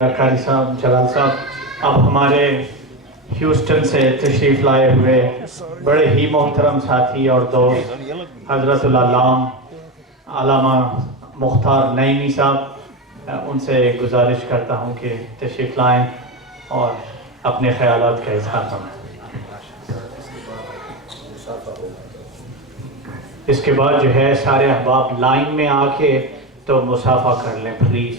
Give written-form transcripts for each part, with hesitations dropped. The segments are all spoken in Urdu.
قاری صاحب، جلال صاحب اب ہمارے ہیوسٹن سے تشریف لائے ہوئے بڑے ہی محترم ساتھی اور دوست حضرت علامہ مختار نعیمی صاحب، ان سے گزارش کرتا ہوں کہ تشریف لائیں اور اپنے خیالات کا اظہار کریں۔ اس کے بعد جو ہے سارے احباب لائن میں آ کے تو مصافحہ کر لیں پلیز۔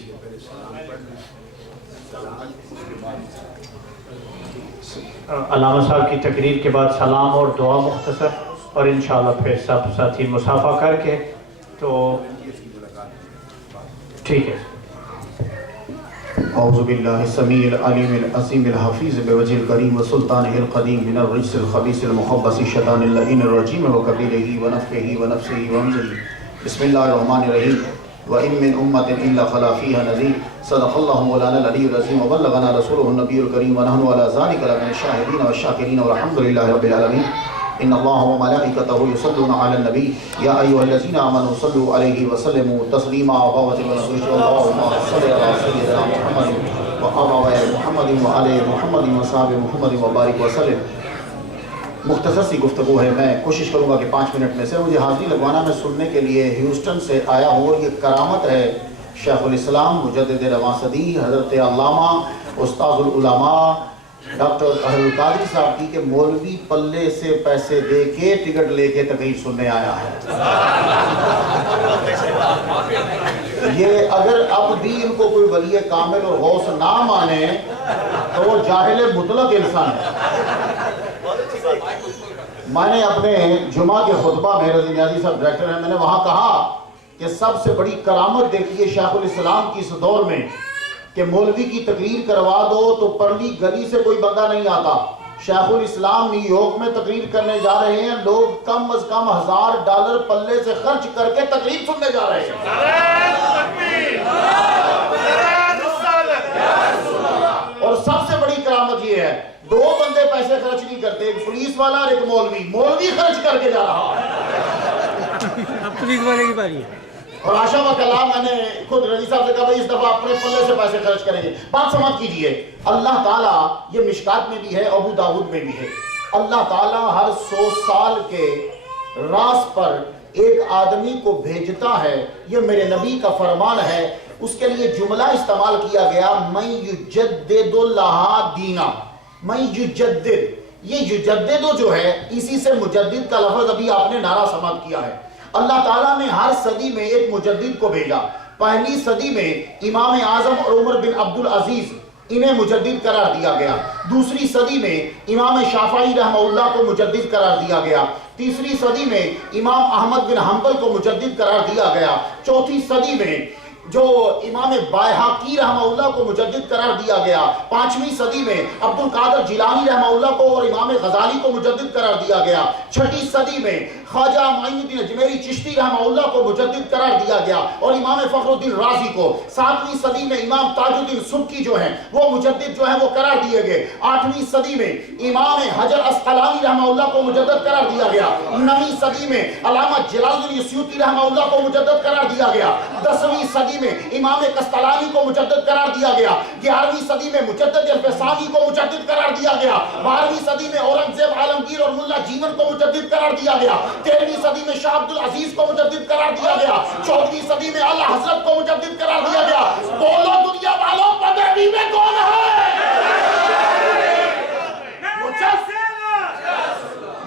علامہ صاحب کی تقریر کے بعد سلام اور دعا مختصر، اور انشاءاللہ پھر سب ساتھی مصافحہ کر کے تو ٹھیک ہے۔ اعوذ باللہ السمیع العلیم العظیم الحفیظ بوجہ الکریم وسلطانہ القدیم من الرجس الخبیث المخبث الشیطان اللعین الرجیم وکبیرہ ونفخہ ونفثہ وہمزہ۔ بسم اللہ الرحمن الرحیم۔ وَإِن مِّنْ أُمَّةٍ إِلَّا خَلَا فِيهَا نَذِيرٌ صدق اللہ مولانا العلی العظیم وبلغنا رسولہ النبی الکریم ونحن علی ذلک لمن الشاہدین والشاکرین والحمد للہ رب العالمین۔ ان اللہ وملائکتہ یصلون علی النبی یا ایھا الذین آمنوا صلوا علیہ وسلموا تسلیما۔ اللہم صل علی سیدنا محمد وعلی محمد وعلی محمد وصحبہ محمد وبارک وسلم۔ مختصر سی گفتگو ہے، میں کوشش کروں گا کہ 5 منٹ میں سے مجھے حاضری لگوانا میں سننے کے لیے ہیوسٹن سے آیا ہوں، اور یہ کرامت ہے شیخ الاسلام مجدد رواں صدی حضرت علامہ استاذ العلماء ڈاکٹر طاہر القادری صاحب کی کہ مولوی پلے سے پیسے دے کے ٹکٹ لے کے تقریر سننے آیا ہے۔ یہ اگر اب بھی ان کو کوئی ولی کامل اور غوث نہ مانے تو وہ جاہل مطلق انسان ہے۔ میں نے اپنے جمعہ کے خطبہ میں، رضی نیازی صاحب ڈائریکٹر ہیں، میں نے وہاں کہا کہ سب سے بڑی کرامت دیکھی ہے شیخ الاسلام کی اس دور میں کہ مولوی کی تقریر کروا دو تو پرلی گلی سے کوئی بندہ نہیں آتا۔ شیخ الاسلام نیو یارک میں تقریر کرنے جا رہے ہیں، لوگ کم از کم $1000 پلے سے خرچ کر کے تقریر سننے جا رہے ہیں۔ اور سب سے بڑی کرامت یہ ہے 2 بندے پیسے خرچ نہیں کرتے، ایک پولیس والا اور ایک مولوی خرچ کر کے جا رہا ہے۔ اب پولیس والے کی باری ہے۔ اور آشا و کلام میں نے خود رضی صاحب سے کہا بھائی اس دفعہ اپنے پلے سے پیسے خرچ کریں گے۔ بات سمجھ کیجئے، اللہ تعالیٰ، یہ مشکات میں بھی ہے، ابو داؤد میں بھی ہے، اللہ تعالیٰ ہر 100 سال کے راس پر ایک آدمی کو بھیجتا ہے، یہ میرے نبی کا فرمان ہے۔ اس کے لیے جملہ استعمال کیا گیا من یجدد لہا دینا، من یجدد، یہ یجدد جو ہے اسی سے مجدد کا لفظ ابھی آپ نے نعرہ سماعت کیا ہے۔ اللہ تعالیٰ نے ہر صدی میں ایک مجدد کو بھیجا۔ پہلی صدی میں امام اعظم اور عمر بن عبدالعزیز، انہیں مجدد قرار دیا گیا۔ دوسری صدی میں امام شافعی رحمہ اللہ کو مجدد قرار دیا گیا۔ تیسری صدی میں امام احمد بن حنبل کو مجدد قرار دیا گیا۔ چوتھی صدی میں جو امام بائحقی رحمہ اللہ کو مجدد قرار دیا گیا۔ 5ویں صدی میں عبد القادر جیلانی رحمہ اللہ کو اور امام غزالی کو مجدد قرار دیا گیا۔ 6ٹھی صدی میں خواجہ معین الدین اجمیری چشتی رحمہ اللہ کو مجدد قرار دیا گیا اور امام فخر الدین رازی کو۔ 7ویں صدی میں امام تاج الدین سبکی جو ہیں وہ مجدد جو ہیں وہ قرار دیے گئے۔ 8ویں صدی میں امام حجر اسقلانی رحمہ اللہ کو مجدد قرار دیا گیا۔ 9ویں صدی میں علامہ جلال الدین سیوطی رحمہ اللہ کو مجدد قرار دیا گیا۔ 10ویں صدی میں امام قسطلانی کو مجدد قرار دیا گیا۔ 11ویں صدی میں مجدد الفسانی کو مجدد قرار دیا گیا۔ 12ویں صدی میں اورنگزیب عالمگیر اور ملا جیون کو مجدد قرار دیا گیا۔ 13ویں صدی میں شاہ عبدالعزیز کو مجدد قرار دیا گیا۔ 14ویں صدی میں اعلیٰ حضرت کو مجدد قرار دیا گیا۔ بولو دنیا والوں 15ویں میں کون ہے؟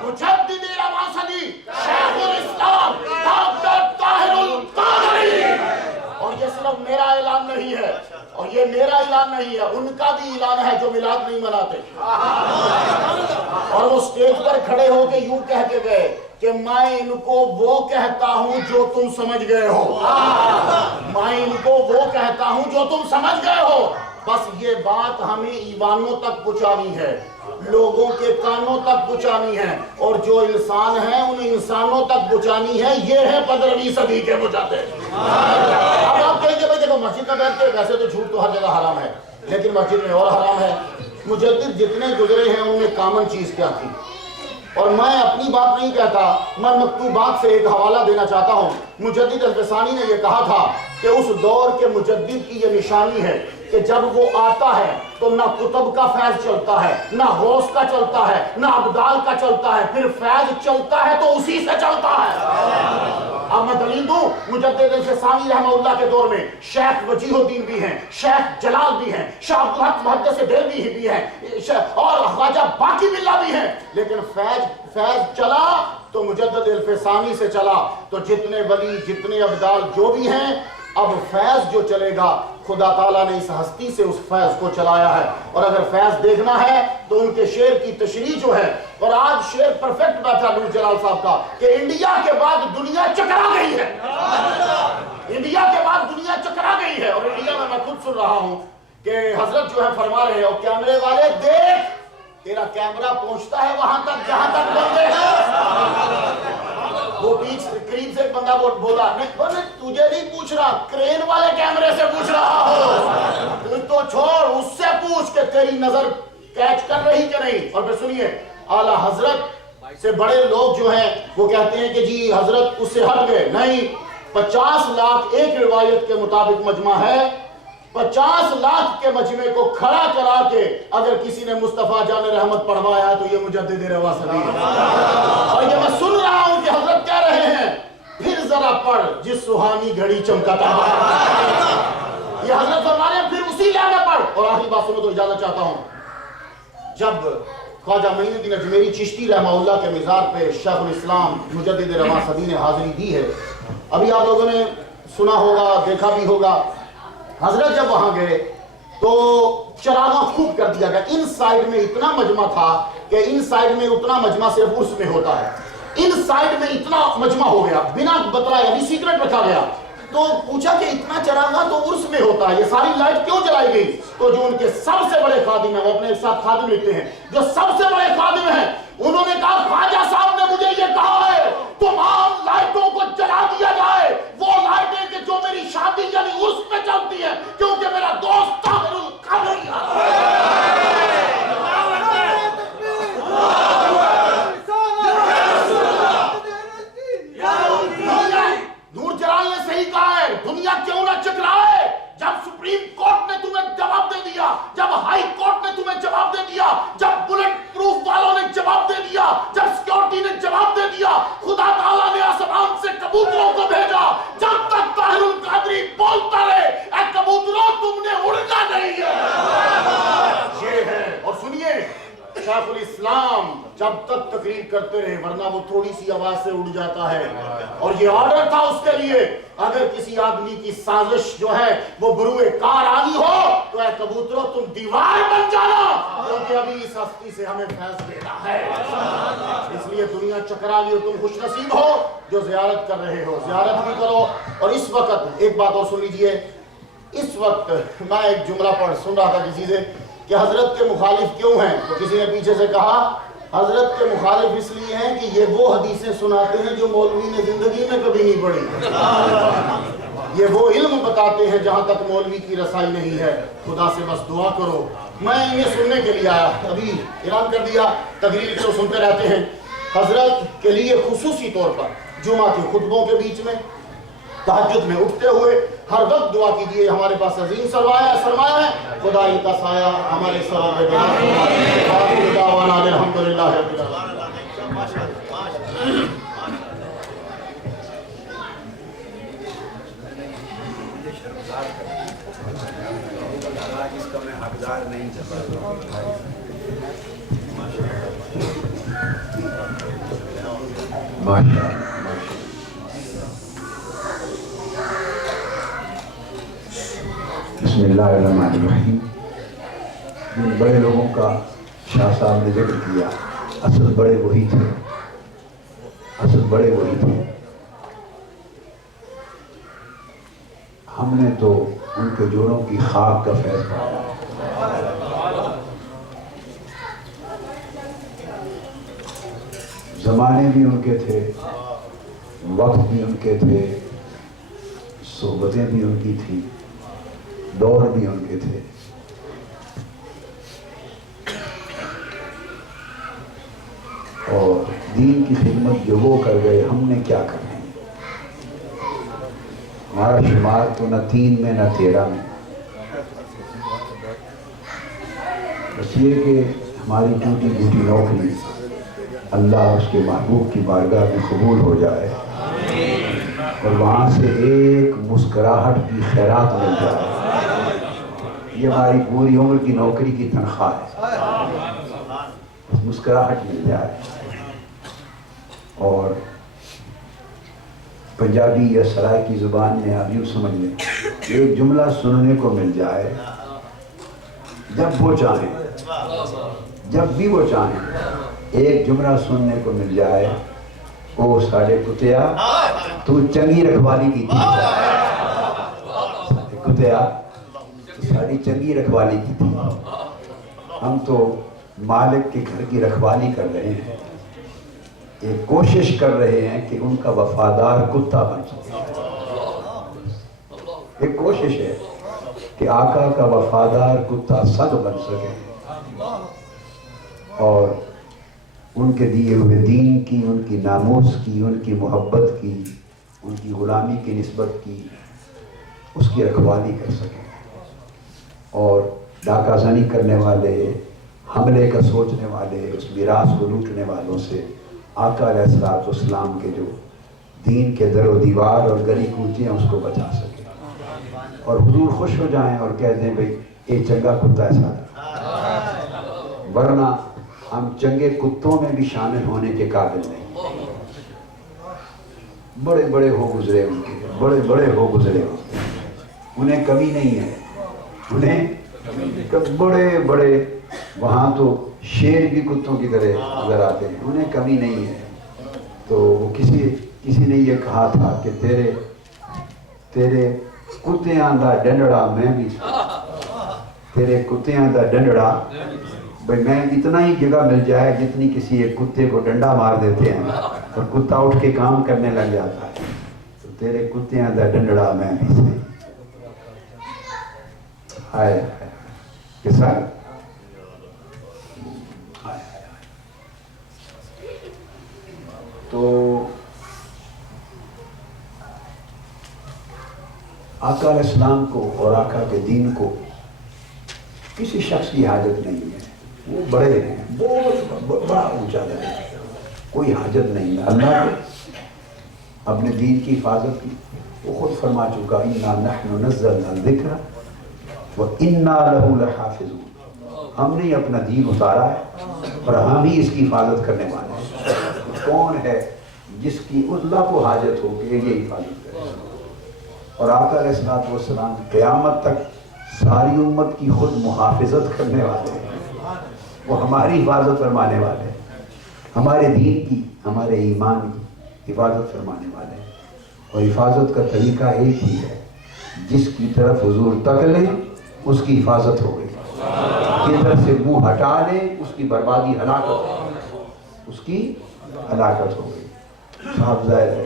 مجدد رواں صدی شیخ الاسلام ڈاکٹر طاہر القادری۔ اور یہ صرف میرا اعلان نہیں ہے، اور یہ میرا اعلان نہیں ہے، ان کا بھی اعلان ہے جو میلاد نہیں مناتے۔ اور وہ سٹیج پر کھڑے ہو کے یوں کہہ کے گئے کہ میں ان کو وہ کہتا ہوں جو تم سمجھ گئے ہو، میں ان کو وہ کہتا ہوں جو تم سمجھ گئے ہو۔ بس یہ بات ہمیں ایوانوں تک پہنچانی ہے، لوگوں کے کانوں تک پہنچانی ہے، اور جو انسان ہیں ان انسانوں تک پہنچانی ہے۔ یہ ہے 15ویں صدی کے مجدد۔ اب آپ کہیں گے بھائی دیکھو مسجد میں بیٹھ کے ویسے تو جھوٹ تو ہر جگہ حرام ہے، لیکن مسجد میں اور حرام ہے۔ مجدد جتنے گزرے ہیں ان میں کامن چیز کیا تھی؟ اور میں اپنی بات نہیں کہتا، میں مکتوبات سے ایک حوالہ دینا چاہتا ہوں۔ مجدد الفسانی نے یہ کہا تھا کہ اس دور کے مجدد کی یہ نشانی ہے کہ جب وہ آتا ہے تو نہ کتب کا فیض چلتا ہے، نہ غوث کا چلتا ہے، نہ ابدال کا چلتا ہے، پھر فیض چلتا ہے تو اسی سے چلتا ہے۔ اب میں دلیل دوں، مجدد الفسانی رحمہ اللہ کے دور میں شیخ وجیہ الدین بھی ہیں، شیخ جلال بھی ہیں، شاہ عبدالحق محدث دہلوی بھی ہیں، اور خواجہ باقی باللہ بھی ہیں، لیکن فیض چلا تو مجدد الفسانی سے چلا۔ تو جتنے ولی، جتنے ابدال جو بھی ہیں، اب فیض جو چلے گا خدا تعالیٰ نے اس ہستی سے اس فیض کو چلایا ہے۔ اور اگر فیض دیکھنا ہے تو ان کے شعر کی تشریح جو ہے، اور آج شعر پرفیکٹ بیٹھا نور جلال صاحب کا کہ انڈیا کے بعد دنیا چکرا گئی ہے، انڈیا کے بعد دنیا چکرا گئی ہے۔ اور انڈیا میں خود سن رہا ہوں کہ حضرت جو ہے فرما رہے ہیں، اور کیمرے والے دیکھ، تیرا کیمرہ پہنچتا ہے وہاں تک جہاں تک بندے ہیں۔ وہ بیچ قریب سے ایک بندہ بولا، نہیں تجھے نہیں پوچھ رہا، کرین والے کیمرے سے پوچھ رہا ہو، تو چھوڑ، اس سے پوچھ کہ تیری نظر کیچ کر رہی کہ نہیں۔ اور پھر سنیے، اعلیٰ حضرت سے بڑے لوگ جو ہیں وہ کہتے ہیں کہ جی حضرت اس سے ہٹ گئے، نہیں، 50 لاکھ ایک روایت کے مطابق مجمع ہے، 50 لاکھ کے مجمع کو کھڑا کرا کے اگر کسی نے مصطفیٰ جان رحمت پڑھوایا ہے تو یہ مجدد روا صدی ہے۔ اور یہ میں سن رہا ہوں کہ حضرت کہہ رہے ہیں، پھر ذرا پڑھ جس سہانی گھڑی چمکا تھا۔ یہ حضرت فرما رہے ہیں پھر اسی لئے میں پڑھ۔ اور آخری بات سنو تو اجازت چاہتا ہوں، جب خواجہ معین الدین اجمیری چشتی رحمہ اللہ کے مزار پہ شیخ الاسلام مجدد روا صدی نے حاضری دی ہے، ابھی آپ لوگوں نے سنا ہوگا، دیکھا بھی ہوگا، حضرت جب وہاں گئے تو چراغاں خوب کر دیا گیا۔ ان سائیڈ میں اتنا مجمع تھا کہ ان سائیڈ میں اتنا مجمع صرف عرس میں ہوتا ہے، ان سائیڈ میں اتنا مجمع ہو گیا، بنا بتلائے، ابھی سیکرٹ رکھا گیا۔ تو پوچھا کہ اتنا چراغاں تو عرس میں ہوتا ہے، یہ ساری لائٹ کیوں جلائی گئی؟ تو جو ان کے سب سے بڑے خادم ہیں، وہ اپنے ایک ساتھ خادم لکھتے ہیں، جو سب سے بڑے خادم ہیں، انہوں نے کہا خواجہ صاحب نے مجھے یہ کہا ہے تمام لائٹوں کو جلا دیا جائے، وہ لائٹیں کہ جو میری شادی یعنی عرس پہ چلتی ہیں، کیونکہ میرا دوست طاہر القادری نور جلال نے صحیح کہا ہے، دنیا کیوں نہ چکرائے؟ جب سپریم کورٹ نے تمہیں جواب دے دیا، جب ہائی کورٹ نے تمہیں جواب دے دیا، جب بلٹ پروف والوں نے جواب دے دیا، جب سیکورٹی نے جواب دے دیا، خدا تعالیٰ نے آسمان سے کبوتروں کو بھیجا، جب تک طاہر القادری بولتا رہے، اے کبوتروں تم نے اڑنا نہیں ہے۔ یہ ہے۔ اور سنیے، شیخ الاسلام جب تک تقریر کرتے رہے، ورنہ وہ تھوڑی سی آواز سے اڑ جاتا ہے، اور یہ آرڈر تھا اس کے لیے، اگر کسی آدمی کی سازش جو ہے وہ بروئے کار آنی ہو تو اے کبوتروں تم دیوار بن جانا، کیونکہ ابھی اس ہستی سے ہمیں فیض دینا ہے۔ اس لیے دنیا چکرا گئی، تم خوش نصیب ہو جو زیارت کر رہے ہو، زیارت بھی کرو۔ اور اس وقت ایک بات اور سن لیجئے، اس وقت میں ایک جملہ پڑھ سن رہا تھا کسی سے کہ حضرت کے مخالف کیوں ہیں، تو کسی نے پیچھے سے کہا حضرت کے مخالف اس لیے ہیں کہ یہ وہ حدیثیں سناتے ہیں جو مولوی نے زندگی میں کبھی نہیں پڑھی، یہ وہ علم بتاتے ہیں جہاں تک مولوی کی رسائی نہیں ہے۔ خدا سے بس دعا کرو۔ میں انہیں سننے کے لیے آیا، ابھی اعلان کر دیا تقریر تو سنتے رہتے ہیں، حضرت کے لیے خصوصی طور پر جمعہ کے خطبوں کے بیچ میں، تہجد میں اٹھتے ہوئے ہر وقت دعا کیجئے، ہمارے پاس عظیم سرمایہ ہے، خدا ان کا سایہ ہمارے سر پہ بنا۔ دعوانا الحمدللہ رب العالمین۔ اس کا میں حقدار نہیں چلا۔ بسم اللہ الرحمن الرحیم۔ جن بڑے لوگوں کا شاہ صاحب نے ذکر کیا، اصل بڑے وہی تھے، اصل بڑے وہی تھے۔ ہم نے تو ان کے جوڑوں کی خاک کا فیض پایا۔ زمانے بھی ان کے تھے، وقت بھی ان کے تھے، صحبتیں بھی ان کی تھی، دور بھی ان کے تھے۔ اور دین کی خدمت جو وہ کر گئے، ہم نے کیا کرنا ہے؟ ہمارا شمار تو نہ 3 میں نہ 13 میں، بس یہ کہ ہماری ٹوٹی پھوٹی نوکری اللہ اس کے محبوب کی بارگاہ میں قبول ہو جائے اور وہاں سے ایک مسکراہٹ کی خیرات مل جائے. یہ ہماری پوری عمر کی نوکری کی تنخواہ ہے. مسکراہٹ مل جائے اور پنجابی یا سرائے کی زبان میں آپ یوں سمجھ لیں ایک جملہ سننے کو مل جائے جب وہ چاہیں, جب بھی وہ چاہیں ایک جملہ سننے کو مل جائے, او ساڑھے کتیا تو چنگی رکھوالی کی تھی, کتیا تو ساڑھی چنگی رکھوالی کی تھی. ہم تو مالک کے گھر کی رکھوالی کر رہے ہیں, ایک کوشش کر رہے ہیں کہ ان کا وفادار کتا بن سکے. ایک کوشش ہے کہ آقا کا وفادار کتا صد بن سکے اور ان کے دیے ہوئے دین کی, ان کی ناموس کی, ان کی محبت کی, ان کی غلامی کی نسبت کی, اس کی رکھوالی کر سکیں. اور ڈاکہ زنی کرنے والے, حملے کا سوچنے والے, اس میراث کو لوٹنے والوں سے آقا علیہ السلام کے جو دین کے در و دیوار اور گلی کوچے ہیں اس کو بچا سکیں اور حضور خوش ہو جائیں اور کہہ دیں بھئی یہ چنگا کتا ایسا ہے. ورنہ ہم چنگے کتوں میں بھی شامل ہونے کے قابل نہیں. بڑے بڑے ہو گزرے ان کے, بڑے بڑے ہو گزرے, انہیں کمی نہیں ہے, انہیں بڑے بڑے, وہاں تو شیر بھی کتوں کی طرح نظر آتے ہیں, انہیں کمی نہیں ہے. تو وہ کسی نے یہ کہا تھا کہ تیرے کتیاں دا ڈنڈڑا میں بھی, تیرے کتیاں دا ڈنڈڑا, بھئی میں اتنا ہی جگہ مل جائے جتنی کسی ایک کتے کو ڈنڈا مار دیتے ہیں اور کتا اٹھ کے کام کرنے لگ جاتا ہے, تو تیرے کتیاں دا ڈنڈڑا میں بھی صحیح. ہائے کہ سر تو آقا علیہ السلام کو اور آقا کے دین کو کسی شخص کی حاجت نہیں ہے. وہ بڑے ہیں, بہت بڑا اونچا درجہ ہے, کوئی حاجت نہیں ہے. اللہ نے اپنے دین کی حفاظت کی, وہ خود فرما چکا اِنَّا نَحْنُ نَزَّلْنَا الذِّكْرَ وَإِنَّا لَهُ لَحَافِظُونَ. ہم نے اپنا دین اتارا ہے اور ہم ہی اس کی حفاظت کرنے والے ہیں. کون ہے جس کی اللہ کو حاجت ہو کہ یہ حفاظت کرے؟ اور آقا علیہ السلام قیامت تک ساری امت کی خود محافظت کرنے والے ہیں. وہ ہماری حفاظت فرمانے والے ہیں, ہمارے دین کی, ہمارے ایمان کی حفاظت فرمانے والے ہیں. اور حفاظت کا طریقہ ایک ہی ہے, جس کی طرف حضور تک لیں اس کی حفاظت ہو گئی, جدھر سے منہ ہٹا لیں اس کی بربادی ہلاکت, اس کی ہلاکت ہو گئی. صاحب ظاہر ہے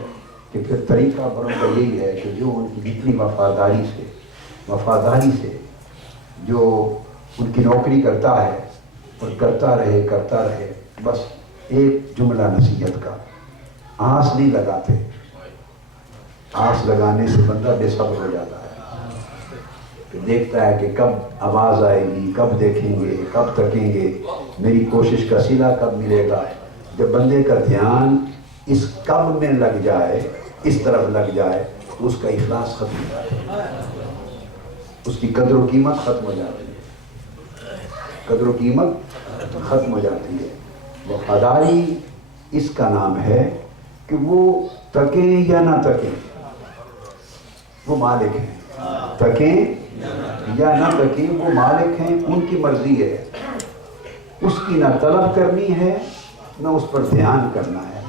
کہ پھر طریقہ بڑوں کا یہی ہے کہ جو ان کی جتنی وفاداری سے جو ان کی نوکری کرتا ہے اور کرتا رہے, بس ایک جملہ نصیحت کا, آس نہیں لگاتے. آس لگانے سے بندہ بے صبر ہو جاتا ہے, کہ دیکھتا ہے کہ کب آواز آئے گی, کب دیکھیں گے, کب تکیں گے, میری کوشش کا صلہ کب ملے گا. جب بندے کا دھیان اس کب میں لگ جائے, اس طرف لگ جائے, تو اس کا اخلاص ختم ہو جاتا ہے, اس کی قدر و قیمت ختم ہو جاتی ہے, قدر و قیمت ختم ہو جاتی ہے. وفاداری اس کا نام ہے کہ وہ تکیں یا نہ تکیں, وہ مالک ہیں. تکیں یا نہ تکیں وہ مالک ہیں, ان کی مرضی ہے. اس کی نہ طلب کرنی ہے نہ اس پر دھیان کرنا ہے,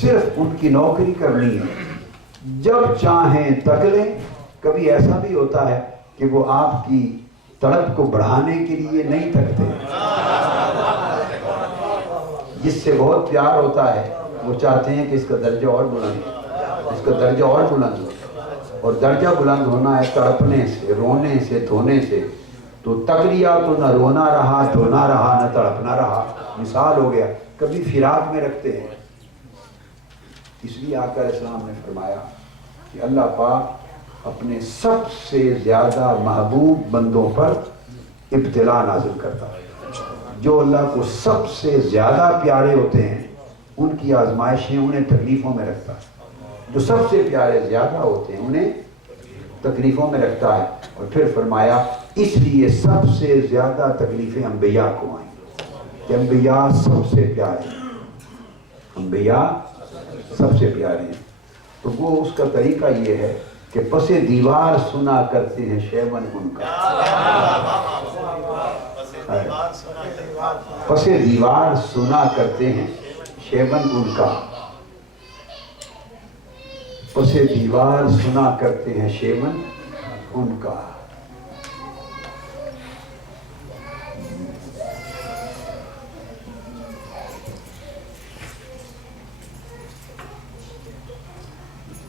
صرف ان کی نوکری کرنی ہے. جب چاہیں تک لیں. کبھی ایسا بھی ہوتا ہے کہ وہ آپ کی طلب کو بڑھانے کے لیے نہیں تکتے, جس سے بہت پیار ہوتا ہے وہ چاہتے ہیں کہ اس کا درجہ اور بلند ہو, اس کا درجہ اور بلند ہو. اور درجہ بلند ہونا ہے تڑپنے سے, رونے سے, دھونے سے. تو تک لیا تو نہ رونا رہا, دھونا رہا, نہ تڑپنا رہا. مثال ہو گیا, کبھی فراق میں رکھتے ہیں. اس لیے آقا علیہ السلام نے فرمایا کہ اللہ پاک اپنے سب سے زیادہ محبوب بندوں پر ابتلا نازل کرتا ہے. جو اللہ کو سب سے زیادہ پیارے ہوتے ہیں ان کی آزمائشیں انہیں تکلیفوں میں رکھتا ہے. جو سب سے پیارے زیادہ ہوتے ہیں انہیں تکلیفوں میں رکھتا ہے. اور پھر فرمایا اس لیے سب سے زیادہ تکلیفیں انبیاء کو آئیں کہ انبیاء سب سے پیارے ہیں. انبیاء سب سے پیارے ہیں. تو وہ اس کا طریقہ یہ ہے کہ پس دیوار سنا کرتے ہیں شیون ان کا. پس دیوار سنا کرتے ہیں شیون ان کا. پس دیوار سنا کرتے ہیں شیون ان کا.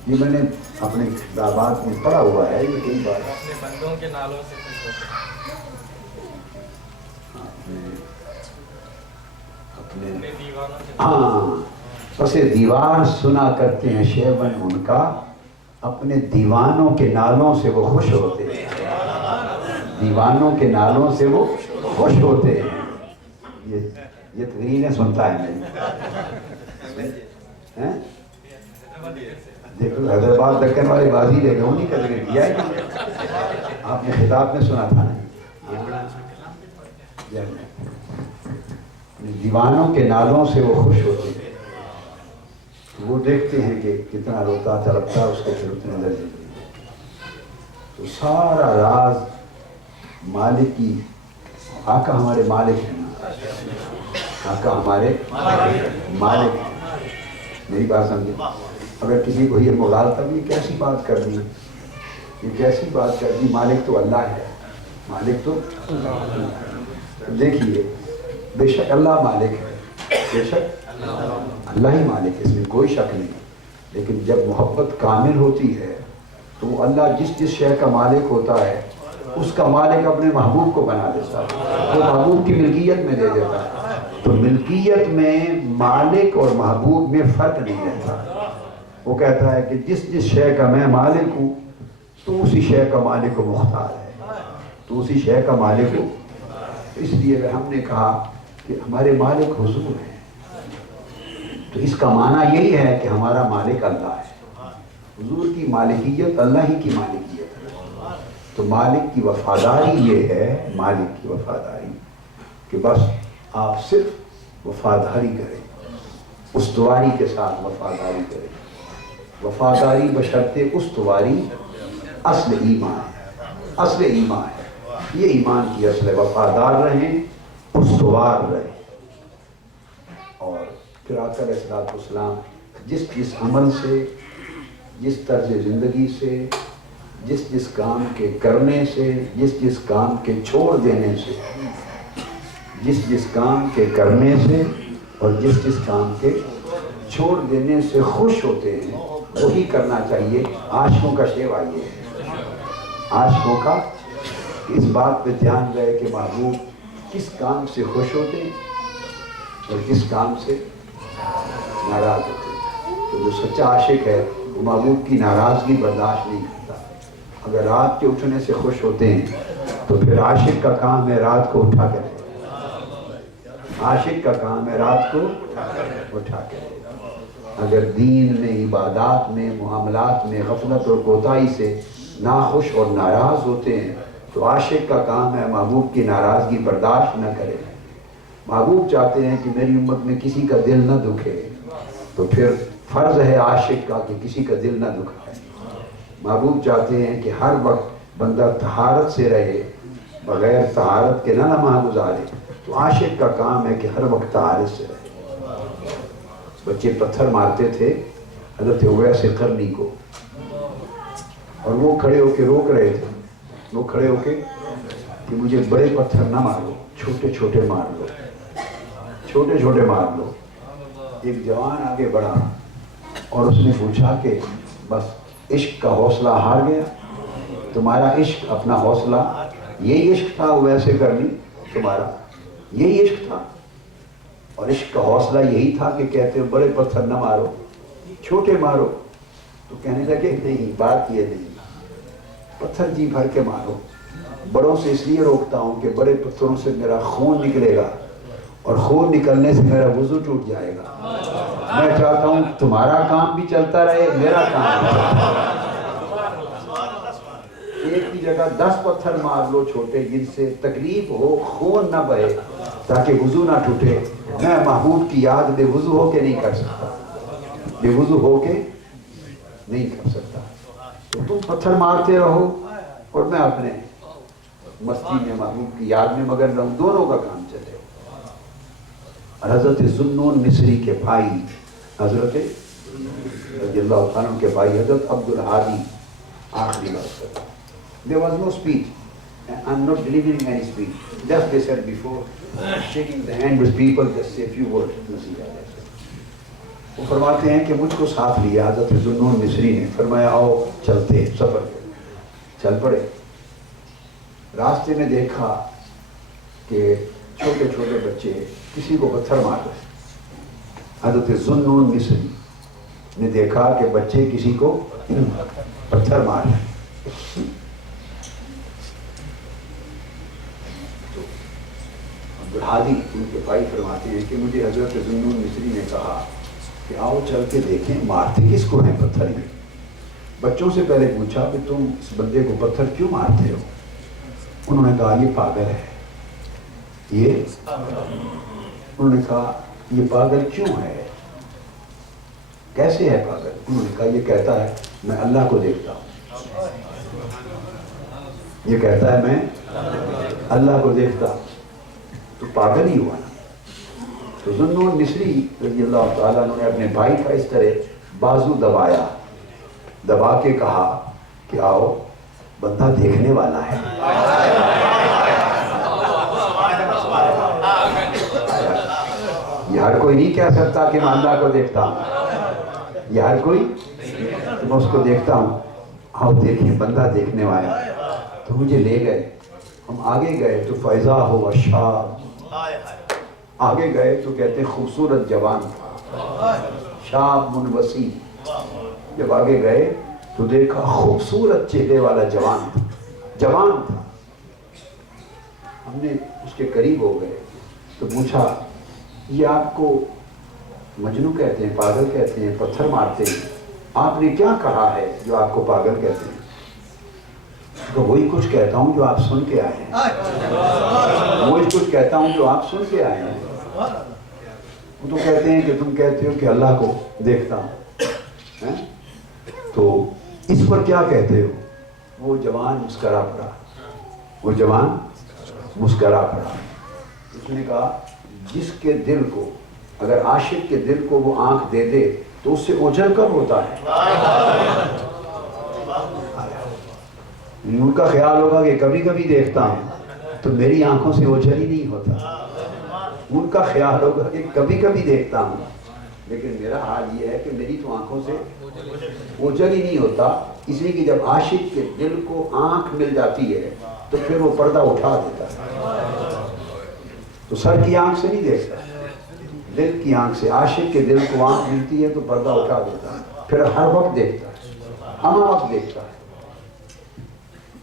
یہ میں نے اپنے کتابات میں پڑھا ہوا ہے یہ کئی بار. اپنے بندوں کے نالوں سے خوش ہوتے اپنے دیوانوں سے. ہاں پس دیوار سنا کرتے ہیں شیون ان کا. اپنے دیوانوں کے نالوں سے وہ خوش ہوتے ہیں. دیوانوں کے نالوں سے وہ خوش ہوتے ہیں. یہ تقریریں سنتا ہے میری. دیکھو حیدرآباد دکن والے بازی لے گئے انہیں کا ذکر کیا ہے. آپ نے خطاب میں سنا تھا نا. دیوانوں کے نالوں سے وہ خوش ہوتے ہیں. وہ دیکھتے ہیں کہ کتنا روتا تڑپتا اس کے پھر اتنے درجے میں. تو سارا راز مالک کی. آقا ہمارے مالک ہیں نا. آقا ہمارے مالک ہیں. میری بات سمجھے. اگر کسی کو یہ مغالطہ بھی کیسی بات کر دی. یہ کیسی بات کر دی. مالک تو اللہ ہے. مالک تو دیکھیے بے شک اللہ مالک ہے. بے شک اللہ ہی مالک ہے اس میں کوئی شک نہیں. لیکن جب محبت کامل ہوتی ہے تو اللہ جس شے کا مالک ہوتا ہے اس کا مالک اپنے محبوب کو بنا دیتا ہے. وہ محبوب کی ملکیت میں دے دیتا ہے. تو ملکیت میں مالک اور محبوب میں فرق نہیں رہتا. وہ کہتا ہے کہ جس شے کا میں مالک ہوں تو اسی شے کا مالک و مختار ہے. تو اسی شے کا مالک ہوں. اس لیے اگر ہم نے کہا کہ ہمارے مالک حضور ہیں تو اس کا معنی یہی ہے کہ ہمارا مالک اللہ ہے. حضور کی مالکیت اللہ ہی کی مالکیت ہے. تو مالک کی وفاداری یہ ہے. مالک کی وفاداری کہ بس آپ صرف وفاداری کریں. استواری کے ساتھ وفاداری کریں. وفاداری بشرط استواری اصل ایمان ہے. اصل ایمان ہے. یہ ایمان کی اصل ہے. وفادار رہیں استوار رہیں. اور پھر آقا علیہ السلام جس عمل سے جس طرز زندگی سے جس کام کے کرنے سے جس کام کے چھوڑ دینے سے جس کام کے کرنے سے اور جس کام کے چھوڑ دینے سے خوش ہوتے ہیں وہی کرنا چاہیے. عاشقوں کا شیوا یہ ہے. عاشقوں کا اس بات پہ دھیان رہے کہ محبوب کس کام سے خوش ہوتے ہیں اور کس کام سے ناراض ہوتے ہیں. تو جو سچا عاشق ہے وہ محبوب کی ناراضگی برداشت نہیں کرتا. اگر رات کے اٹھنے سے خوش ہوتے ہیں تو پھر عاشق کا کام ہے رات کو اٹھا کے رہے. عاشق کا کام ہے رات کو اٹھا کے رہے. اگر دین میں عبادات میں معاملات میں غفلت اور کوتاہی سے ناخوش اور ناراض ہوتے ہیں تو عاشق کا کام ہے محبوب کی ناراضگی برداشت نہ کرے. محبوب چاہتے ہیں کہ میری امت میں کسی کا دل نہ دکھے تو پھر فرض ہے عاشق کا کہ کسی کا دل نہ دکھائے. محبوب چاہتے ہیں کہ ہر وقت بندہ طہارت سے رہے بغیر طہارت کے نہ نماز گزارے. تو عاشق کا کام ہے کہ ہر وقت طہارت سے رہے. بچے پتھر مارتے تھے حضرت اویس قرنی کو اور وہ کھڑے ہو کے روک رہے تھے. وہ کھڑے ہو کے کہ مجھے بڑے پتھر نہ مارو چھوٹے چھوٹے مار لو. چھوٹے چھوٹے مار لو. ایک جوان آگے بڑھا اور اس نے پوچھا کہ بس عشق کا حوصلہ ہار گیا. تمہارا عشق اپنا حوصلہ یہی عشق تھا ویسے کرنی تمہارا یہی عشق تھا اور عشق کا حوصلہ یہی تھا کہ کہتے ہو بڑے پتھر نہ مارو چھوٹے مارو. تو کہنے لگے نہیں بات یہ نہیں پتھر جی بھر کے مارو بڑوں سے اس لیے روکتا ہوں کہ بڑے پتھروں سے میرا خون نکلے گا اور خون نکلنے سے میرا وضو ٹوٹ جائے گا. میں چاہتا ہوں تمہارا کام بھی چلتا رہے, میرا کام بھی چلتا رہے. ایک کی جگہ 10 پتھر مار لو چھوٹے, جن سے تکلیف ہو, خون نہ بہے, تاکہ وضو نہ ٹوٹے. میں محبوب کی یاد بے وضو ہو کے نہیں کر سکتا, بے وضو ہو کے نہیں کر سکتا. تو تم پتھر مارتے رہو اور میں اپنے مستی میں محبوب کی یاد میں مگن رہوں, دونوں کا کام چلے. اور حضرت ذوالنون مصری کے بھائی حضرت رضی اللہ عنہ کے بھائی حضرت عبد الہادی آخری بات کرتے. There was no speech. I'm not delivering any speech. Just they said before, shaking the hand with people, just say a few words. وہ فرماتے ہیں کہ مجھ کو ساتھ لیا حضرت ذوالنون مصری نے, فرمایا آؤ چلتے سفر کریں. چل پڑے. راستے میں دیکھا کہ چھوٹے چھوٹے بچے کسی کو پتھر مار رہے. حضرت ذوالنون مصری نے دیکھا کہ بچے کسی کو پتھر مار رہے. عبدالہادی ان کے بھائی فرماتے ہیں کہ مجھے حضرت ذوالنون مصری نے کہا کہ آؤ چل کے دیکھیں مارتے کس کو ہیں پتھر میں. بچوں سے پہلے پوچھا کہ تم اس بندے کو پتھر کیوں مارتے ہو؟ انہوں نے کہا یہ پاگل ہے. یہ انہوں نے کہا یہ پاگل کیوں ہے, کیسے ہے پاگل؟ انہوں نے کہا یہ کہتا ہے میں اللہ کو دیکھتا ہوں. یہ کہتا ہے میں اللہ کو دیکھتا ہوں. تو پاگل ہی ہوا نا. تو ذوالنون مصری رضی اللہ تعالیٰ نے اپنے بھائی کا اس طرح بازو دبایا, دبا کے کہا کہ آؤ بندہ دیکھنے والا ہے. یہ ہر کوئی نہیں کہہ سکتا کہ میں اللہ کو دیکھتا ہوں. یہ ہر کوئی, میں اس کو دیکھتا ہوں, آؤ دیکھیں بندہ دیکھنے والا. تو مجھے لے گئے. ہم آگے گئے تو فیضا ہو شاب. آگے گئے تو کہتے خوبصورت جوان تھا, شاب منوسی. جب آگے گئے تو دیکھا خوبصورت چہرے والا جوان تھا, جوان تھا. ہم نے اس کے قریب ہو گئے تو پوچھا یہ آپ کو مجنوں کہتے ہیں, پاگل کہتے ہیں, پتھر مارتے ہیں, آپ نے کیا کہا ہے جو آپ کو پاگل کہتے ہیں؟ تو وہی کچھ کہتا ہوں جو آپ سن کے آئے ہیں, وہی کچھ کہتا ہوں جو آپ سن کے آئے ہیں. وہ تو کہتے ہیں کہ تم کہتے ہو کہ اللہ کو دیکھتا ہوں, تو اس پر کیا کہتے ہو؟ وہ جوان مسکرا پڑا, وہ جوان مسکرا پڑا. اس نے کہا جس کے دل کو, اگر عاشق کے دل کو وہ آنکھ دے دے تو اس سے اوجھل کب ہوتا ہے؟ ان کا خیال ہوگا کہ کبھی کبھی دیکھتا ہوں تو میری آنکھوں سے اوجھل ہی نہیں ہوتا. ان کا خیال ہوگا کہ کبھی کبھی دیکھتا ہوں, لیکن میرا حال یہ ہے کہ میری تو آنکھوں سے اوجھل ہی نہیں ہوتا. اس لیے کہ جب عاشق کے دل کو آنکھ مل جاتی ہے تو پھر وہ پردہ اٹھا دیتا ہے. تو سر کی آنکھ سے نہیں دیکھتا, دل کی آنکھ سے. عاشق کے دل کو آنکھ ملتی ہے تو پردہ اٹھا دیتا ہے, پھر ہر وقت دیکھتا ہے, ہر وقت دیکھتا ہے.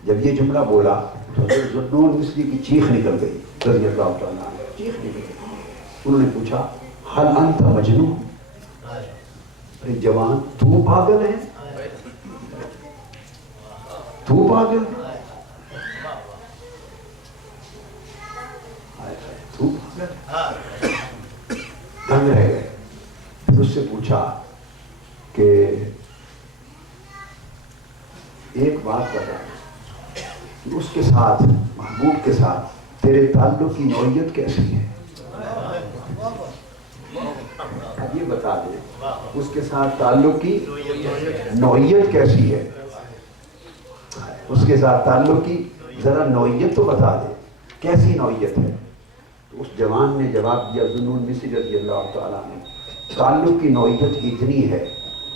جب یہ جملہ بولا تو حضرت ذوالنون مصری کی چیخ نکل گئی رضی اللہ تعالیٰ عنہ, چیخ نکل گئی. انہوں نے پوچھا حل انت مجنون, ارے جوان تو پاگل ہے, تو پاگل ہے, تو پاگل. دنگ رہ گئے. پھر اس سے پوچھا کہ ایک بات بتا, اس کے ساتھ, محبوب کے ساتھ تیرے تعلق کی نوعیت کیسی ہے؟ اب یہ بتا دے اس کے ساتھ تعلق کی نوعیت کیسی ہے, اس کے ساتھ تعلق کی ذرا نوعیت تو بتا دے, کیسی نوعیت ہے؟ تو اس جوان نے جواب دیا, ذوالنون مصری رضی اللہ تعالیٰ نے, تعلق کی نوعیت اتنی ہے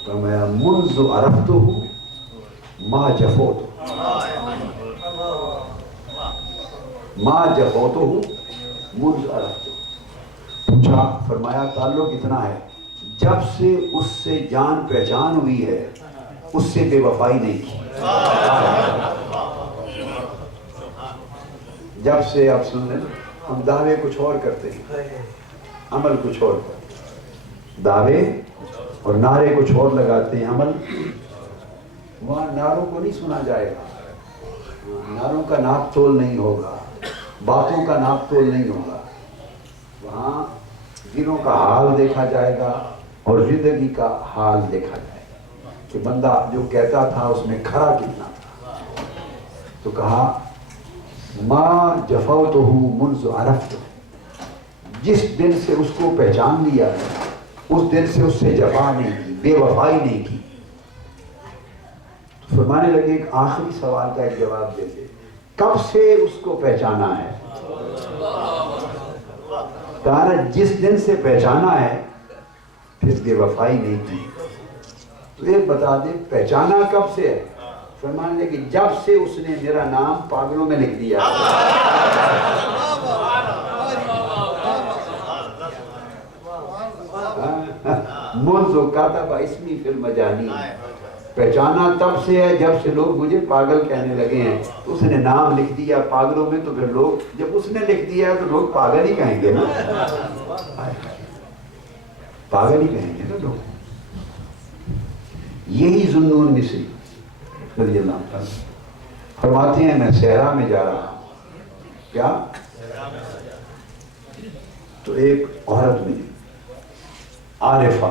تو میں منذ عرفتہ ما جفوت, ما جفوتہ منذ عرفتہ. پوچھا, فرمایا تعلق اتنا ہے جب سے اس سے جان پہچان ہوئی ہے اس سے بے وفائی نہیں کی. جب سے اب سن لیں ہم دعوے کچھ اور کرتے ہیں، عمل کچھ اور کرتے ہیں، دعوے اور نعرے کچھ اور لگاتے ہیں، عمل وہاں نعروں کو نہیں سنا جائے گا، نعروں کا ناپ تول نہیں ہوگا، باتوں کا ناپ تول نہیں ہوگا، وہاں دلوں کا حال دیکھا جائے گا اور زندگی کا حال دیکھا جائے گا کہ بندہ جو کہتا تھا اس میں کھرا کتنا تھا۔ تو کہا ما جفوتہ منذ عرفت، جس دن سے اس کو پہچان لیا ہے اس دن سے اس سے جفا نہیں کی، بے وفائی نہیں کی۔ تو فرمانے لگے ایک آخری سوال کا ایک جواب دیتے، کب سے اس کو پہچانا ہے؟ کہا جس دن سے پہچانا ہے پھر بے وفائی نہیں کی۔ تو ایک بتا دے پہچانا کب سے ہے؟ فرمانے لگے جب سے اس نے میرا نام پاگلوں میں لکھ دیا۔ منذ کاتب اسمی فی المجانی، پہچانا تب سے ہے جب سے لوگ مجھے پاگل کہنے لگے ہیں۔ اس نے نام لکھ دیا پاگلوں میں تو پھر لوگ، جب اس نے لکھ دیا تو لوگ پاگل ہی کہیں گے نا، پاگل ہی کہیں گے نا لوگ۔ یہی ذوالنون مصری رضی اللہ عنہ فرماتے ہیں میں صحرا میں جا رہا ہوں، کیا؟ تو ایک عورت ملی، عارفہ،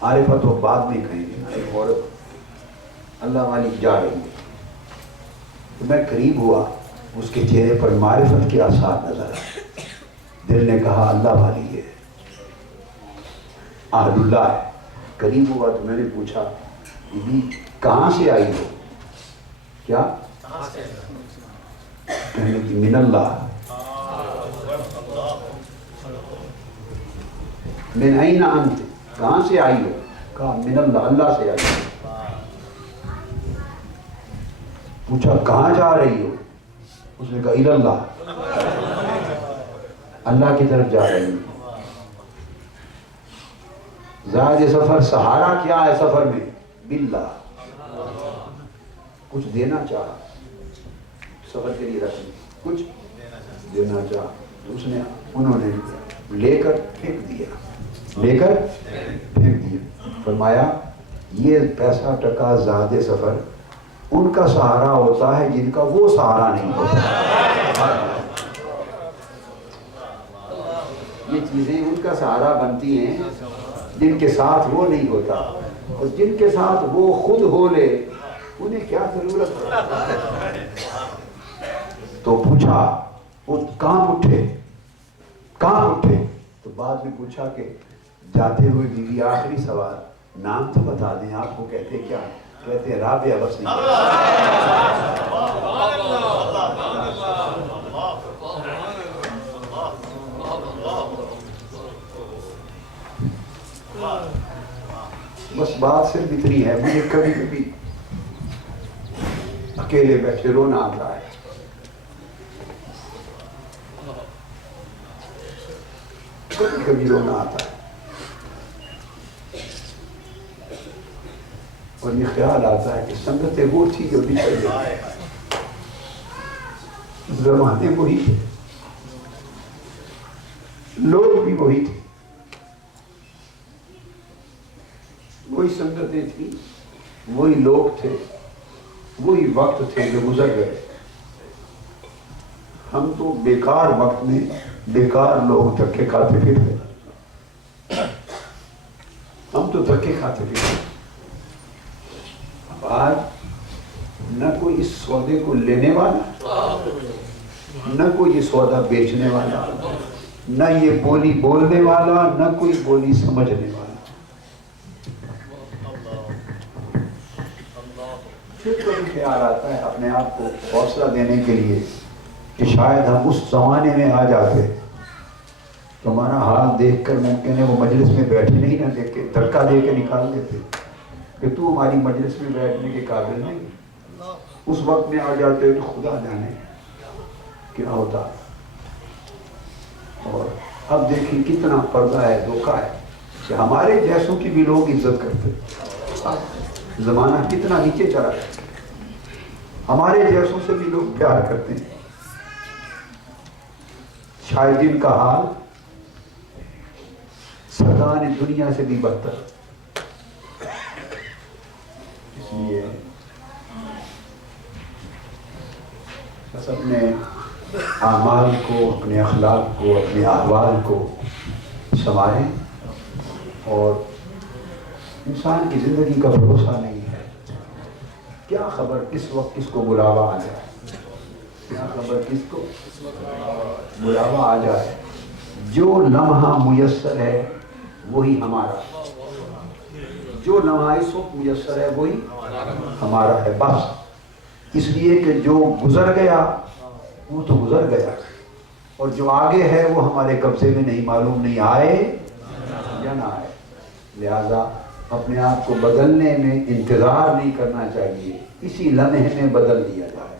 عارفہ تو بعد میں کہیں گے، ایک عورت اللہ والی جا رہی ہے، تو میں قریب ہوا، اس کے چہرے پر معرفت کے آثار نظر آئے، دل نے کہا اللہ والی ہے، اہل اللہ ہے۔ قریب ہوا تو میں نے پوچھا بی بی کہاں سے آئی ہو؟ کیا؟ کہنے کی من اللہ۔ من این انت، کہاں سے آئی ہو؟ کہا من اللہ، اللہ سے آئی ہو۔ پوچھا کہاں جا رہی ہو؟ اس نے کہا الی اللہ، اللہ کی طرف جا رہی ہوں۔ زاد سفر، سہارا کیا ہے سفر میں؟ باللہ، کچھ دینا چاہا، سفر کے لیے رکھیں، کچھ دینا چاہا، تو اس نے، انہوں نے لے کر پھینک دیا، لے کر پھینک دیا۔ فرمایا یہ پیسہ ٹکا زاد سفر ان کا سہارا ہوتا ہے جن کا وہ سہارا نہیں ہوتا، یہ چیزیں ان کا سہارا بنتی ہیں جن کے ساتھ وہ نہیں ہوتا، اور جن کے ساتھ وہ خود ہو لے انہیں کیا ضرورت ہے۔ تو پوچھا وہ کہاں اٹھے، کہاں اٹھے؟ تو بعد میں پوچھا کہ جاتے ہوئے بیوی آخری سوال نام تو بتا دیں، آپ کو کہتے کیا؟ کہتے رابعہ بس نہیں۔ بس بات صرف اتنی ہے، مجھے کبھی کبھی اکیلے بیٹھے رونا آتا ہے، کبھی کبھی رونا آتا ہے، اور یہ خیال آتا ہے کہ سنگتیں وہ تھی جو بچھڑ گئی، زمانے وہی تھے، لوگ بھی وہی تھے، وہی سنگتیں تھیں، وہی لوگ تھے، وہی وقت تھے جو گزر گئے۔ ہم تو بیکار وقت میں بیکار لوگ دھکے کھاتے پھرتے، ہم تو دھکے کھاتے پھرتے۔ اب آج نہ کوئی اس سودے کو لینے والا، نہ کوئی یہ سودا بیچنے والا، نہ یہ بولی بولنے والا، نہ کوئی بولی سمجھنے والا۔ پھر کبھی خیال آتا ہے اپنے آپ کو حوصلہ دینے کے لیے کہ شاید ہم اس زمانے میں آ جاتے تو ہمارا حال دیکھ کر ممکن ہے وہ مجلس میں بیٹھنے ہی نہ دیکھ کے دھکا دے کے نکال دیتے کہ تو ہماری مجلس میں بیٹھنے کے قابل نہیں۔ اس وقت میں آ جاتے تو خدا جانے کیا ہوتا۔ اور اب دیکھیں کتنا پردہ ہے، دھوکہ ہے کہ ہمارے جیسوں کی بھی لوگ عزت کرتے، زمانہ کتنا نیچے چلا ہے، ہمارے جیسوں سے بھی لوگ پیار کرتے ہیں، شاید ان کا حال سرکان دنیا سے بھی بدتر. اس لیے بس اپنے اعمال کو، اپنے اخلاق کو، اپنے احوال کو سنواریں. اور انسان کی زندگی کا بھروسہ نہیں ہے، کیا خبر کس وقت کس کو بلاوا آ جائے، کیا خبر کس کو بلاوا آ جائے. جو لمحہ میسر ہے وہی ہمارا، جو لمحہ اس وقت میسر ہے وہی ہمارا ہے بس. اس لیے کہ جو گزر گیا وہ تو گزر گیا، اور جو آگے ہے وہ ہمارے قبضے میں نہیں، معلوم نہیں آئے یا نہ آئے. لہذا اپنے آپ کو بدلنے میں انتظار نہیں کرنا چاہیے، اسی لمحے میں بدل دیا جائے،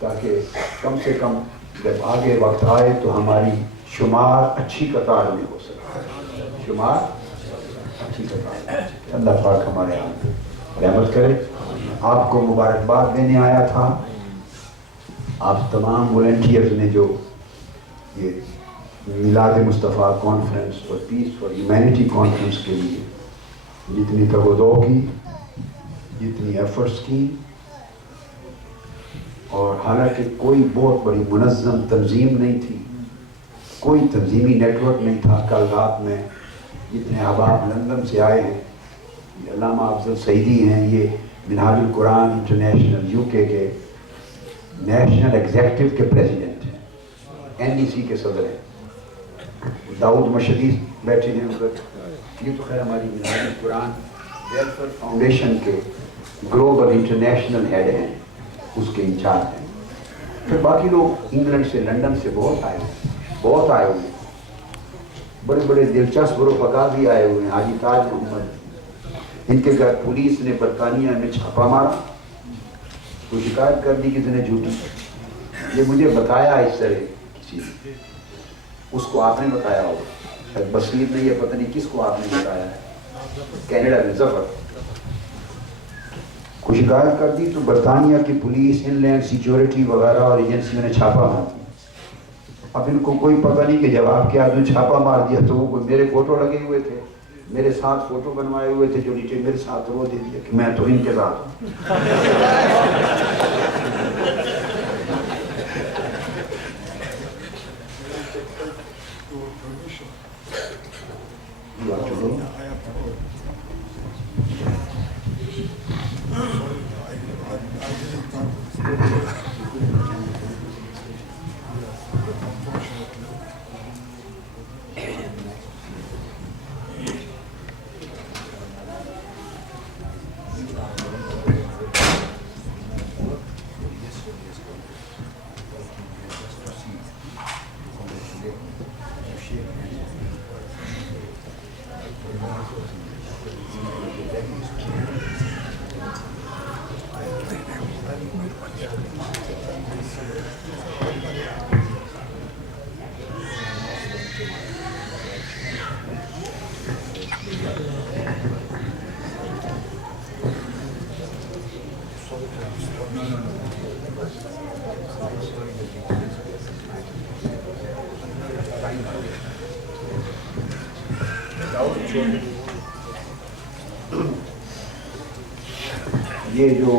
تاکہ کم سے کم جب آگے وقت آئے تو ہماری شمار اچھی قطار میں ہو سکے، شمار اچھی قطار میں. اللہ پاک ہمارے یہاں رحمت کرے. آپ کو مبارکباد دینے آیا تھا، آپ تمام والنٹیئرز نے جو یہ میلاد مصطفیٰ کانفرنس اور پیس فار ہیومینٹی کانفرنس کے لیے جتنی تگودو کی، جتنی ایفرٹس کی، اور حالانکہ کوئی بہت بڑی منظم تنظیم نہیں تھی، کوئی تنظیمی نیٹ ورک نہیں تھا. کل رات میں جتنے احباب لندن سے آئے ہیں، یہ علامہ افضل سعیدی ہیں، یہ منہاج القرآن انٹرنیشنل UK کے نیشنل ایگزیکٹو کے پریزیڈنٹ ہیں، NEC کے صدر ہیں. داؤد مشہدی بیٹھے ہیں ادھر، یہ تو خیر ہماری منہاج القرآن ویلفیئر فاؤنڈیشن کے گلوبل انٹرنیشنل ہیڈ ہیں، اس کے انچارج ہیں. پھر باقی لوگ انگلینڈ سے، لنڈن سے بہت آئے ہوئے ہیں، بڑے بڑے دلچسپ رفقا بھی آئے ہوئے ہیں. حاجی تاج محمد، ان کے گھر پولیس نے برطانیہ میں چھاپا مارا، تو شکایت کر دی کسی نے جھوٹی. یہ مجھے بتایا اس طرح کسی نے، اس کو آپ نے بتایا ہوگا، شاید بصیر نے، یہ پتہ نہیں کس کو آپ نے بتایا ہے. کینیڈا میں ظفر کو شکایت کر دی تو برطانیہ کی پولیس، ان لینڈ سیکیورٹی وغیرہ اور ایجنسیوں نے چھاپا مار دی. اب ان کو کوئی پتہ نہیں کہ جب آپ کے آدمی چھاپا مار دیا تو وہ میرے فوٹو لگے ہوئے تھے، میرے ساتھ فوٹو بنوائے ہوئے تھے، جو نیچے میرے ساتھ وہ دے دیا کہ میں تو ان کے ساتھ ہوں. یہ جو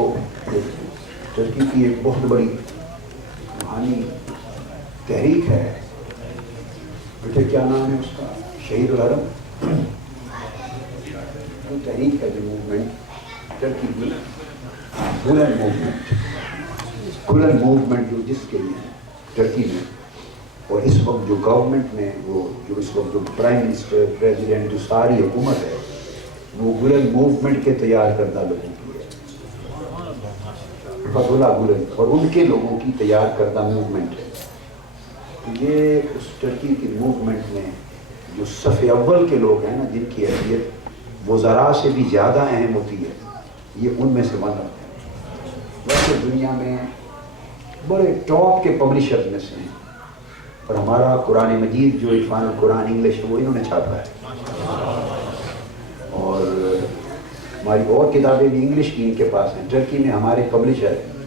ترکی کی ایک بہت بڑی روحانی تحریک ہے، بیٹے کیا نام ہے اس کا، شہید الحرم، وہ تحریک ہے جو موومنٹ ترکی کی، گلن موومنٹ جو جس کے لیے ترکی میں، اور اس وقت جو گورنمنٹ میں وہ جو اس وقت جو پرائم منسٹر، پریزیڈنٹ، جو ساری حکومت ہے، وہ گلن موومنٹ کے تیار کردہ لوگوں کی ہے، فتح اللہ گلن، اور ان کے لوگوں کی تیار کردہ موومنٹ ہے. تو یہ اس ترکی کی موومنٹ میں جو صف اول کے لوگ ہیں نا، جن کی حیثیت وزراء سے بھی زیادہ اہم ہوتی ہے، یہ ان میں سے ون رہتے ہیں. ویسے دنیا میں بڑے ٹاپ کے پبلشرز میں سے ہیں، اور ہمارا قرآن مجید جو عرفان القرآن انگلش ہے وہ انہوں نے چھاپا ہے، اور ہماری اور کتابیں بھی انگلش کی ان کے پاس ہیں. ترکی میں ہمارے پبلشر ہیں،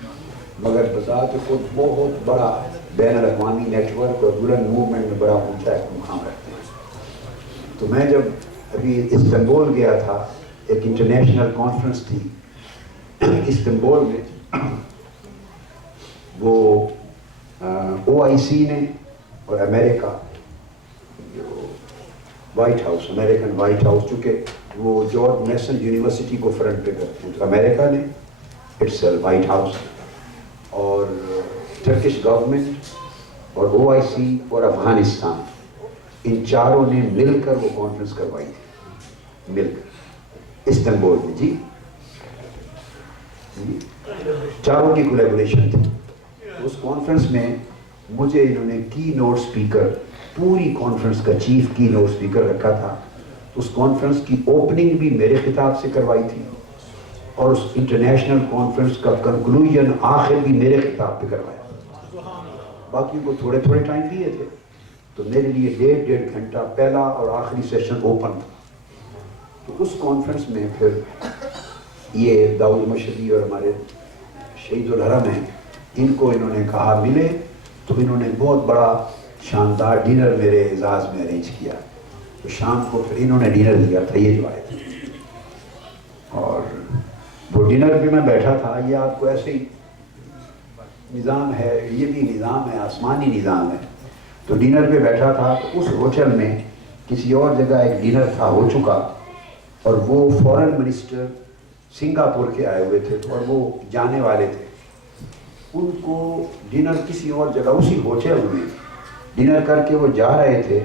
مگر بذات خود بہت بڑا بین الاقوامی نیٹ ورک اور بلند موومنٹ میں بڑا اونچا ایک مقام رکھتے ہیں. تو میں جب ابھی استنبول گیا تھا، ایک انٹرنیشنل کانفرنس تھی استنبول میں، وہ OIC نے اور امریکہ جو white house, American white house, چونکہ وہ جارج میسن یونیورسٹی کو فرنٹ پہ کرتے ہیں، تو امریکہ نے اٹس وائٹ ہاؤس اور ٹرکش گورنمنٹ اور OIC اور افغانستان، ان چاروں نے مل کر وہ کانفرنس کروائی تھی، مل کر استنبول میں. جی چاروں کی کولیبوریشن تھی. اس کانفرنس میں مجھے انہوں نے کی نوٹ سپیکر، پوری کانفرنس کا چیف کی نوٹ سپیکر رکھا تھا. اس کانفرنس کی اوپننگ بھی میرے خطاب سے کروائی تھی اور اس انٹرنیشنل کانفرنس کا کنکلوژن آخر بھی میرے خطاب پہ کروایا. باقی کو تھوڑے تھوڑے ٹائم دیے تھے، تو میرے لیے 1.5 گھنٹہ پہلا اور آخری سیشن اوپن تھا. تو اس کانفرنس میں پھر یہ داؤد مشہدی اور ہمارے شہید الحرم ہیں، ان کو انہوں نے کہا ملے، تو انہوں نے بہت بڑا شاندار ڈنر میرے اعزاز میں ارینج کیا. تو شام کو پھر انہوں نے ڈنر دیا تھا، یہ جو آئے تھے، اور وہ ڈنر پہ میں بیٹھا تھا. یہ آپ کو ایسے ہی نظام ہے، یہ بھی نظام ہے، آسمانی نظام ہے. تو ڈنر پہ بیٹھا تھا، تو اس ہوٹل میں کسی اور جگہ ایک ڈنر تھا ہو چکا، اور وہ فورن منسٹر سنگاپور کے آئے ہوئے تھے اور وہ جانے والے تھے. ان کو ڈنر کسی اور جگہ، اسی ہوٹل میں ڈنر کر کے وہ جا رہے تھے،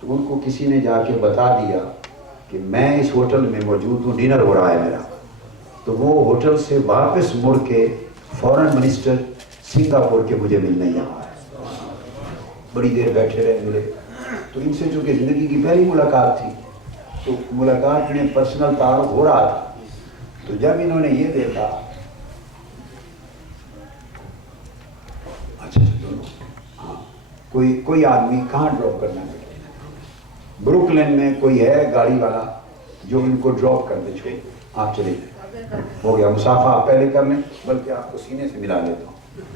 تو ان کو کسی نے جا کے بتا دیا کہ میں اس ہوٹل میں موجود ہوں، ڈنر ہو رہا ہے میرا. تو وہ ہوٹل سے واپس مڑ کے فورن منسٹر سنگاپور کے مجھے ملنے یہاں آئے. بڑی دیر بیٹھے رہے، ملے. تو ان سے چونکہ زندگی کی پہلی ملاقات تھی، تو ملاقات میں پرسنل تعارف ہو رہا تھا. تو جب انہوں نے یہ دیکھا، اچھا ہاں، کوئی آدمی کہاں ڈراپ کرنا ہے؟ بروکلین میں کوئی ہے گاڑی والا جو ان کو ڈراپ کر دے، چھوڑ آپ چلے جائیں. ہو گیا، مسافہ آپ پہلے کر لیں، بلکہ آپ کو سینے سے ملا لیتا ہوں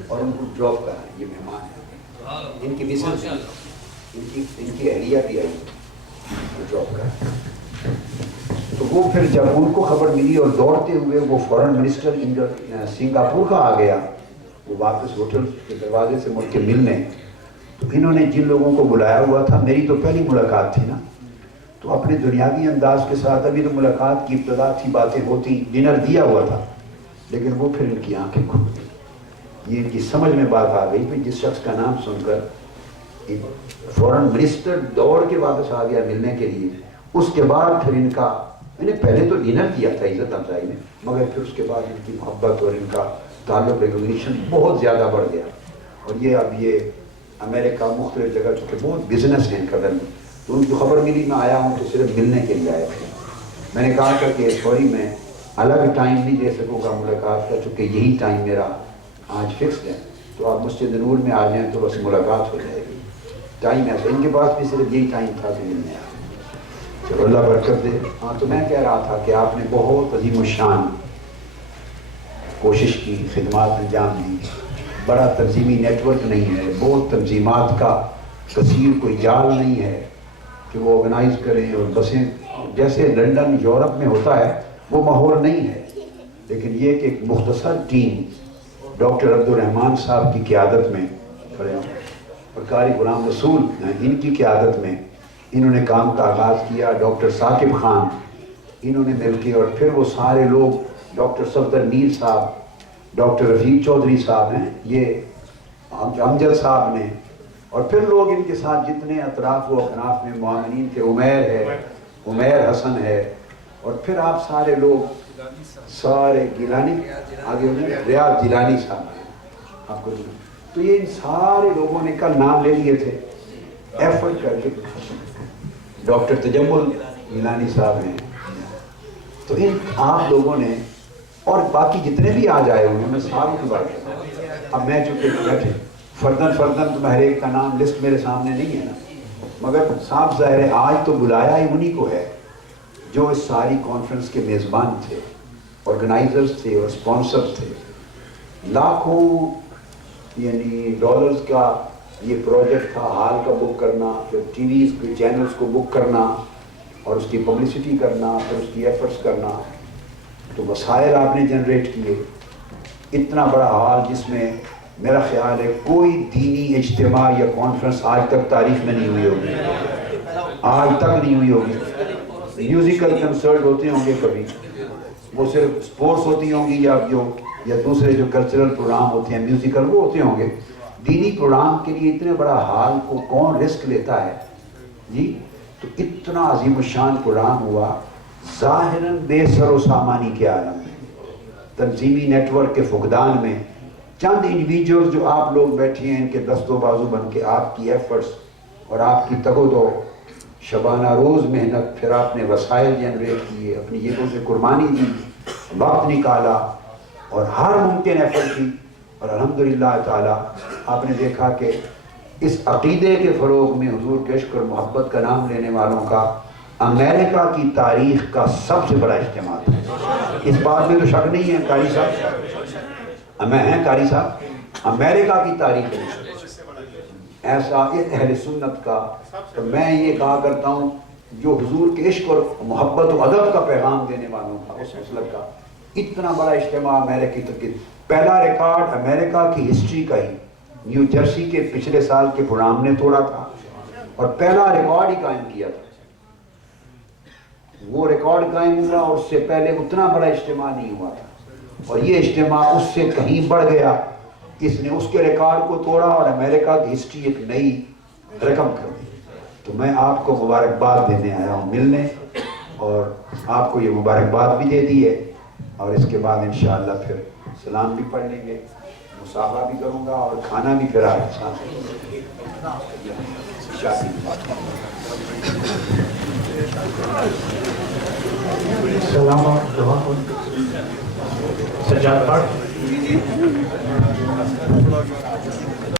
اور ان کو ڈراپ کریں. یہ مہمان ہیں، ان کی وزٹ، ان کی اہلیہ بھی آئی، ڈراپ کریں. تو وہ پھر جب ان کو خبر ملی اور دوڑتے ہوئے وہ فورن منسٹر سنگاپور کا آ گیا، وہ واپس ہوٹل کے دروازے سے مڑ کے ملنے. تو انہوں نے جن لوگوں کو بلایا ہوا تھا، میری تو پہلی ملاقات تھی نا، تو اپنے دنیاوی انداز کے ساتھ، ابھی تو ملاقات کی ابتدا تھی، باتیں ہوتی، ڈنر دیا ہوا تھا، لیکن وہ پھر ان کی آنکھیں کھل گئی. یہ ان کی سمجھ میں بات آ گئی کہ جس شخص کا نام سن کر فورن منسٹر دوڑ کے واپس آ گیا ملنے کے لیے، اس کے بعد پھر ان کا، میں نے پہلے تو ڈنر کیا تھا عزت افزائی میں، مگر پھر اس کے بعد ان کی محبت اور ان کا تعلق، ریکگنیشن بہت زیادہ بڑھ گیا. اور یہ اب یہ امریکہ مختلف جگہ چونکہ بہت بزنس ہے ان کا گھر میں، تو ان کو خبر ملی میں آیا ہوں تو صرف ملنے کے لیے آئے تھے. میں نے کہا تھا کہ سوری میں الگ ٹائم نہیں دے سکوں گا ملاقات کا، چونکہ یہی ٹائم میرا آج فکسڈ ہے، تو آپ مسجد نور میں آ جائیں تو بس ملاقات ہو جائے گی. ٹائم ایسا، ان کے پاس بھی صرف یہی ٹائم تھا کہ ملنے آیا. چلو اللہ برکت دے. ہاں، تو میں کہہ رہا تھا کہ آپ نے بہت عظیم الشان کوشش کی، خدمات انجام دی. بڑا تنظیمی نیٹ ورک نہیں ہے، بہت تنظیمات کا کثیر کوئی جال نہیں ہے کہ وہ آرگنائز کریں اور بسیں جیسے لنڈن یورپ میں ہوتا ہے وہ ماحول نہیں ہے. لیکن یہ کہ ایک مختصر ٹیم ڈاکٹر عبدالرحمان صاحب کی قیادت میں کھڑے ہیں اور قاری غلام رسول ان کی قیادت میں انہوں نے کام کا آغاز کیا. ڈاکٹر ثاقب خان انہوں نے مل کے، اور پھر وہ سارے لوگ، ڈاکٹر صفدر میر صاحب، ڈاکٹر رفیق چودھری صاحب ہیں، یہ امجد صاحب نے، اور پھر لوگ ان کے ساتھ جتنے اطراف و اکناف میں معاونین تھے، عمیر ہے، عمیر حسن ہے، اور پھر آپ سارے لوگ، سارے گیلانی آگے انہیں ریاض جیلانی صاحب ہیں آپ کو. تو یہ ان سارے لوگوں نے کل نام لے لیے تھے ایفرٹ کر کے. ڈاکٹر تجمل گیلانی صاحب ہیں. تو ان آپ لوگوں نے، اور باقی جتنے بھی آ جائے ہوئے، میں ساروں کی بات کرتا ہوں. اب میں چونکہ بیٹھے فردن تو میں ہر ایک کا نام لسٹ میرے سامنے نہیں ہے نا، مگر صاف ظاہر ہے آج تو بلایا ہی انہی کو ہے جو اس ساری کانفرنس کے میزبان تھے، آرگنائزرز تھے اور اسپانسرز تھے. لاکھوں یعنی ڈالرز کا یہ پروجیکٹ تھا، ہال کا بک کرنا، پھر ٹی ویز کے چینلز کو بک کرنا اور اس کی پبلسٹی کرنا، پھر اس کی ایفرٹس کرنا. تو وسائل آپ نے جنریٹ کیے. اتنا بڑا ہال جس میں میرا خیال ہے کوئی دینی اجتماع یا کانفرنس آج تک تاریخ میں نہیں ہوئی ہوگی، آج تک نہیں ہوئی ہوگی. میوزیکل کنسرٹ ہوتے ہوں گے کبھی، وہ صرف سپورٹس ہوتی ہوں گی یا دوسرے جو کلچرل پروگرام ہوتے ہیں میوزیکل وہ ہوتے ہوں گے. دینی پروگرام کے لیے اتنے بڑا ہال کو کون رسک لیتا ہے جی؟ تو اتنا عظیم الشان پروگرام ہوا، ظاہراً بے سر و سامانی کے عالم میں، تنظیمی نیٹ ورک کے فقدان میں چند انڈیویجول جو آپ لوگ بیٹھے ہیں ان کے دست و بازو بن کے آپ کی ایفرٹس اور آپ کی تگ و دو، شبانہ روز محنت، پھر آپ نے وسائل جنریٹ کیے، اپنی جیبوں سے قربانی دی، وقت نکالا اور ہر ممکن ایفرٹ کی، اور الحمدللہ تعالیٰ آپ نے دیکھا کہ اس عقیدے کے فروغ میں حضور کے عشق اور محبت کا نام لینے والوں کا امریکہ کی تاریخ کا سب سے بڑا اجتماع تھا. اس بات میں تو شک نہیں ہے قاری صاحب، ہمیں ہیں قاری صاحب، امریکہ کی تاریخ میں ایسا اہل سنت کا. تو میں یہ کہا کرتا ہوں جو حضور کے عشق اور محبت و ادب کا پیغام دینے والوں کا اس مسلک کا اتنا بڑا اجتماع امریکی تک. پہلا ریکارڈ امریکہ کی ہسٹری کا ہی نیو جرسی کے پچھلے سال کے پروگرام نے توڑا تھا اور پہلا ریکارڈ ہی قائم کیا تھا. وہ ریکارڈ قائم ہوا اور اس سے پہلے اتنا بڑا اجتماع نہیں ہوا تھا، اور یہ اجتماع اس سے کہیں بڑھ گیا. اس نے اس کے ریکارڈ کو توڑا اور امریکہ کی ہسٹری ایک نئی رقم کر دی. تو میں آپ کو مبارکباد دینے آیا ہوں، ملنے، اور آپ کو یہ مبارکباد بھی دے دی ہے، اور اس کے بعد انشاءاللہ پھر سلام بھی پڑھ لیں گے، مصافحہ بھی کروں گا اور کھانا بھی پھر آپ کے ساتھ. سلام اور دعا سجاد پڑھ.